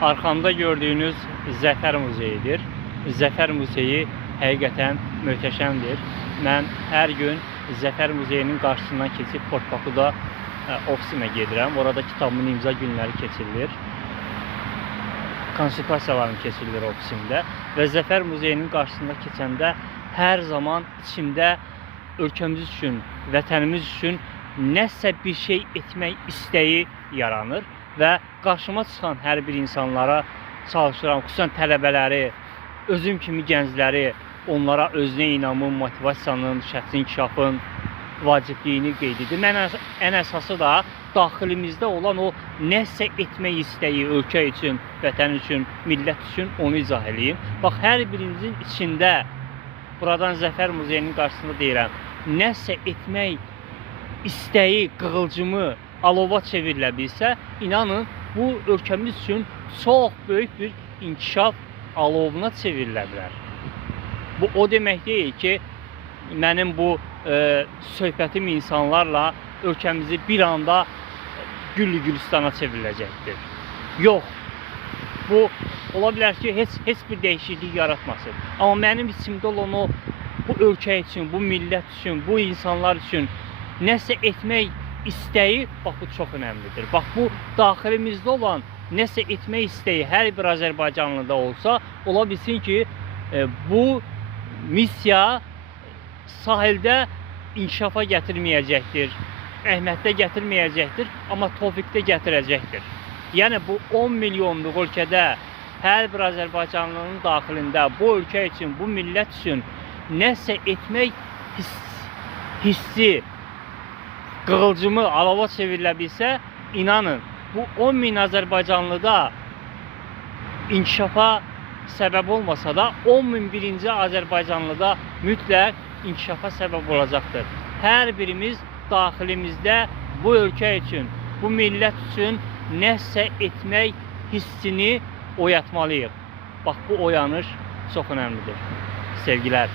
Arxamda gördüyünüz Zəfər Muzeyidir. Zəfər Muzeyi həqiqətən möhtəşəmdir. Mən hər gün Zəfər Muzeyinin qarşısından keçib Port Bakuda ofisimə gedirəm. Orada kitabımın imza günləri keçirilir. Konsultasiyalarım keçirilir ofisimdə. Və Zəfər Muzeyinin qarşısında keçəndə hər zaman içimdə ölkəmiz üçün, vətənimiz üçün nəsə bir şey etmək istəyi yaranır. Və qarşıma çıxan hər bir insanlara çalışıram, xüsusən tələbələri, özüm kimi gəncləri, onlara özünə inamın, motivasiyanın, şəxsi inkişafın vacibliyini qeyd edir. Mən ən əsası da daxilimizdə olan o nəsə etmək istəyi ölkə üçün, vətən üçün, millət üçün onu izah edeyim. Bax, hər birinizin içində, buradan Zəfər Muzeyinin qarşısında deyirəm, nəsə etmək istəyi, qığılcımı alova çevrilə bilsə, inanın, bu ölkəmiz üçün çox böyük bir inkişaf alovuna çevrilə bilər. Bu o demək deyil ki, mənim bu söhbətim insanlarla ölkəmizi bir anda güllü-gülistana çevriləcəkdir. Yox, bu ola bilər ki, heç bir dəyişiklik yaratmasın. Amma mənim içimdə olan o, bu ölkə üçün, bu millət üçün, bu insanlar üçün nəsə etmək istəyi, bax, bu çox önəmlidir. Bax, bu daxilimizdə olan nəsə etmək istəyi hər bir Azərbaycanlıda olsa, ola bilsin ki, bu missiya sahildə inkişafa gətirməyəcəkdir, əhəmiyyətdə gətirməyəcəkdir, amma tofiqdə gətirəcəkdir. Yəni, bu 10 milyonluq ölkədə hər bir Azərbaycanlının daxilində bu ölkə üçün, bu millət üçün nəsə etmək hissi, qığılcımı alova çevrilə bilsə, inanın, bu 10 min Azərbaycanlıda inkişafa səbəb olmasa da, 10 min birinci Azərbaycanlıda mütləq inkişafa səbəb olacaqdır. Hər birimiz daxilimizdə bu ölkə üçün, bu millət üçün nəsə etmək hissini oyatmalıyıq. Bax, bu oyanış çox önəmlidir. Sevgilər.